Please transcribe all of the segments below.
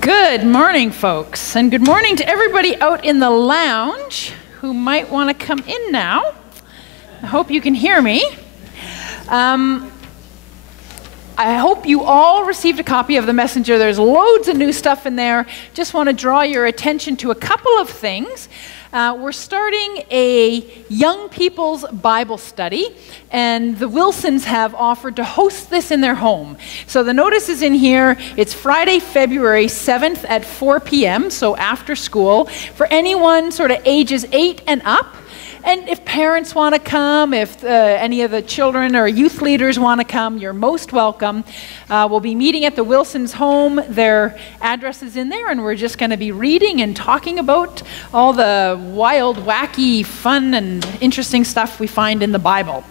Good morning, folks, and good morning to everybody out in the lounge who might want to come in now. I hope you can hear me. I hope you all received a copy of the Messenger. There's loads of new stuff in there. Just want to draw your attention to a couple of things. We're starting a young people's Bible study, and the Wilsons have offered to host this in their home. So the notice is in here. It's Friday, February 7th at 4 p.m., so after school, for anyone sort of ages 8 and up. And if parents want to come, if any of the children or youth leaders want to come, you're most welcome. We'll be meeting at the Wilsons' home. Their address is in there, and we're just going to be reading and talking about all the wild, wacky, fun, and interesting stuff we find in the Bible.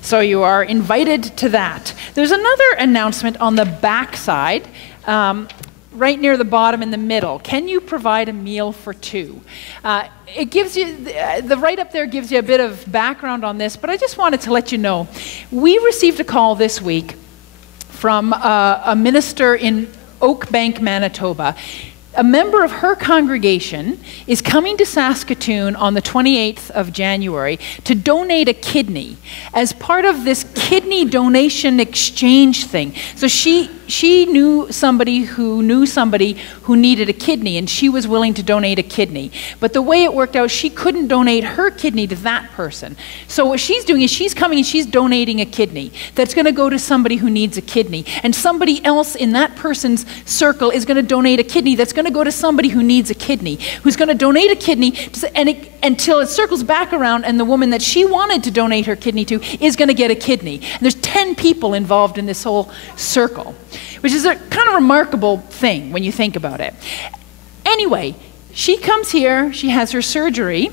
So you are invited to that. There's another announcement on the back side. Right near the bottom in the middle. Can you provide a meal for two? It gives you, the write-up there gives you a bit of background on this, but I just wanted to let you know, we received a call this week from a minister in Oak Bank, Manitoba. A member of her congregation is coming to Saskatoon on the 28th of January to donate a kidney as part of this kidney donation exchange thing. So she knew somebody who needed a kidney, and she was willing to donate a kidney. But the way it worked out, she couldn't donate her kidney to that person. So what she's doing is she's coming and she's donating a kidney that's going to go to somebody who needs a kidney. And somebody else in that person's circle is going to donate a kidney that's going to go to somebody who needs a kidney, who's going to donate a kidney until it circles back around, and the woman that she wanted to donate her kidney to is going to get a kidney. And there's 10 people involved in this whole circle, which is a kind of remarkable thing when you think about it. Anyway, she comes here, she has her surgery,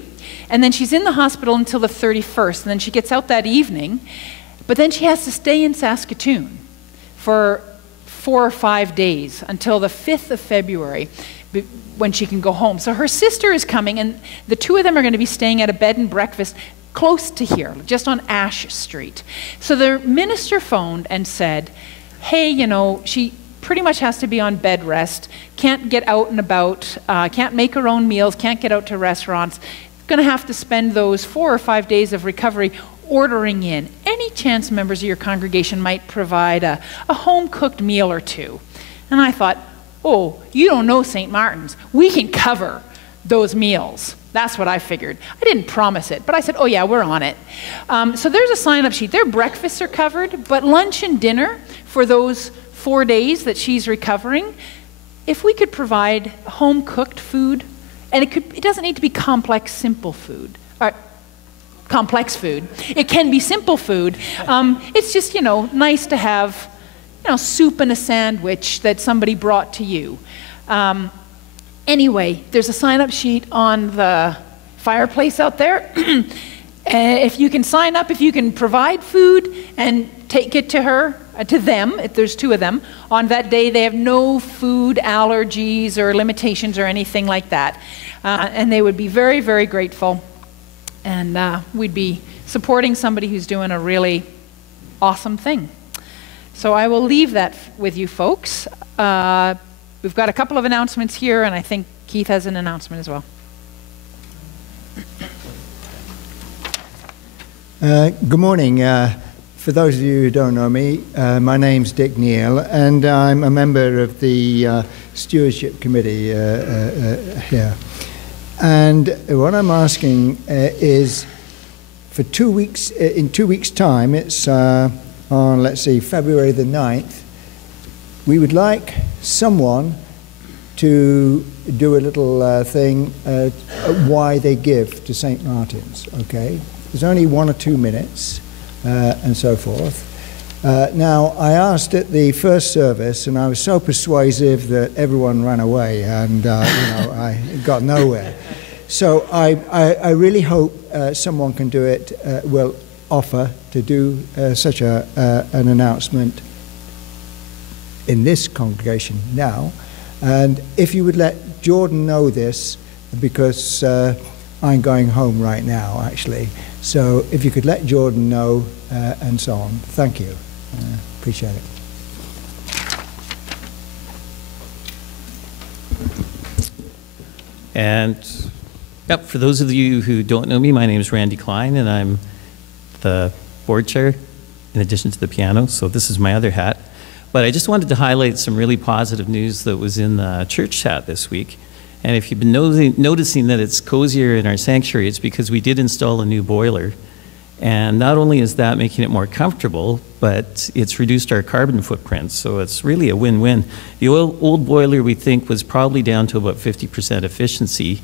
and then she's in the hospital until the 31st, and then she gets out that evening, but then she has to stay in Saskatoon for 4 or 5 days until the 5th of February when she can go home. So her sister is coming, and the two of them are going to be staying at a bed and breakfast close to here, just on Ash Street. So the minister phoned and said, hey, you know, she pretty much has to be on bed rest, can't get out and about, can't make her own meals, can't get out to restaurants, going to have to spend those 4 or 5 days of recovery ordering in. Any chance members of your congregation might provide a home-cooked meal or two? And I thought, oh, you don't know St. Martin's. We can cover those meals. That's what I figured. I didn't promise it, but I said, oh yeah, we're on it. So there's a sign-up sheet. Their breakfasts are covered, but lunch and dinner for those 4 days that she's recovering, if we could provide home-cooked food, and it doesn't need to be complex, simple food. Complex food. It can be simple food. It's just, nice to have, soup and a sandwich that somebody brought to you. Anyway, there's a sign-up sheet on the fireplace out there. If you can sign up, if you can provide food and take it to them, if there's two of them, on that day they have no food allergies or limitations or anything like that. And they would be very, very grateful. And we'd be supporting somebody who's doing a really awesome thing. So I will leave that with you folks. We've got a couple of announcements here, and I think Keith has an announcement as well. Good morning. For those of you who don't know me, my name's Dick Neal, and I'm a member of the Stewardship Committee here. And what I'm asking is, for 2 weeks, in 2 weeks' time, it's on, let's see, February the 9th, we would like someone to do a little thing, why they give to St. Martin's, okay? There's only 1 or 2 minutes, and so forth. Now, I asked at the first service, and I was so persuasive that everyone ran away, and I got nowhere. So I really hope someone can do it, will offer to do such an announcement in this congregation now. And if you would let Jordan know this, because I'm going home right now, actually. So if you could let Jordan know, and so on. Thank you. Appreciate it. And yep, for those of you who don't know me, my name is Randy Klein, and I'm the board chair in addition to the piano, so this is my other hat. But I just wanted to highlight some really positive news that was in the church chat this week. And if you've been noticing that it's cozier in our sanctuary, it's because we did install a new boiler. And not only is that making it more comfortable, but it's reduced our carbon footprint, so it's really a win-win. The old boiler, we think, was probably down to about 50% efficiency,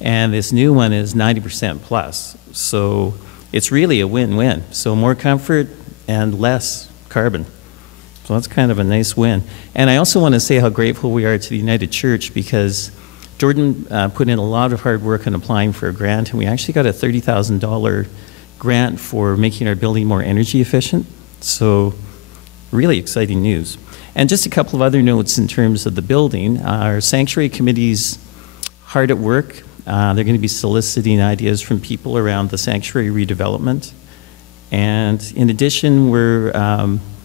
and this new one is 90% plus. So it's really a win-win. So more comfort and less carbon. So that's kind of a nice win. And I also want to say how grateful we are to the United Church, because Jordan put in a lot of hard work on applying for a grant, and we actually got a $30,000 grant for making our building more energy efficient. So really exciting news. And just a couple of other notes in terms of the building. Our sanctuary committee's hard at work. They're going to be soliciting ideas from people around the sanctuary redevelopment. And in addition, we're,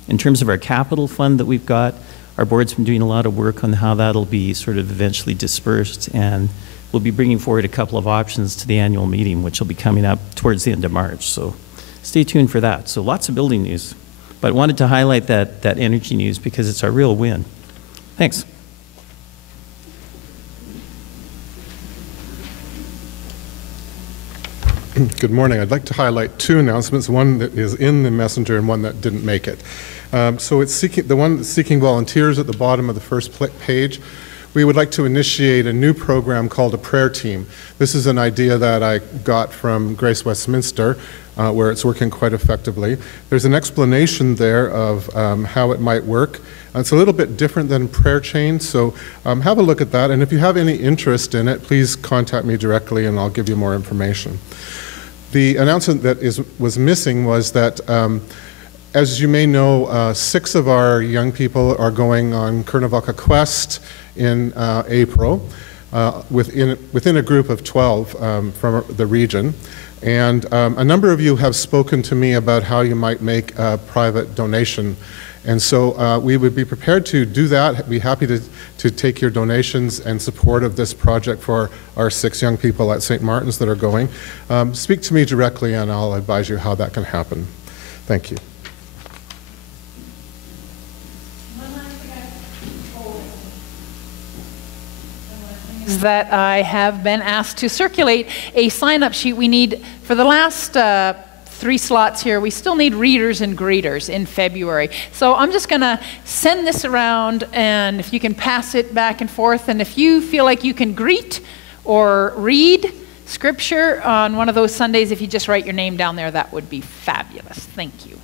in terms of our capital fund that we've got, our board's been doing a lot of work on how that'll be sort of eventually dispersed, and we'll be bringing forward a couple of options to the annual meeting, which will be coming up towards the end of March. So stay tuned for that. So lots of building news, but wanted to highlight that energy news because it's a real win. Thanks. Good morning. I'd like to highlight two announcements, one that is in the messenger and one that didn't make it. So it's the one that's seeking volunteers at the bottom of the first page. We would like to initiate a new program called a prayer team. This is an idea that I got from Grace Westminster, where it's working quite effectively. There's an explanation there of how it might work. It's a little bit different than prayer chain, so have a look at that. And if you have any interest in it, please contact me directly and I'll give you more information. The announcement that was missing was that, as you may know, 6 of our young people are going on Cuernavaca Quest in April within a group of 12 from the region. And a number of you have spoken to me about how you might make a private donation. And so we would be prepared to do that. Be happy to take your donations and support of this project for our 6 young people at St. Martin's that are going. Speak to me directly and I'll advise you how that can happen. Thank you. Is that I have been asked to circulate a sign-up sheet. We need, for the last 3 slots here, we still need readers and greeters in February. So I'm just going to send this around, and if you can pass it back and forth, and if you feel like you can greet or read scripture on one of those Sundays, if you just write your name down there, that would be fabulous. Thank you.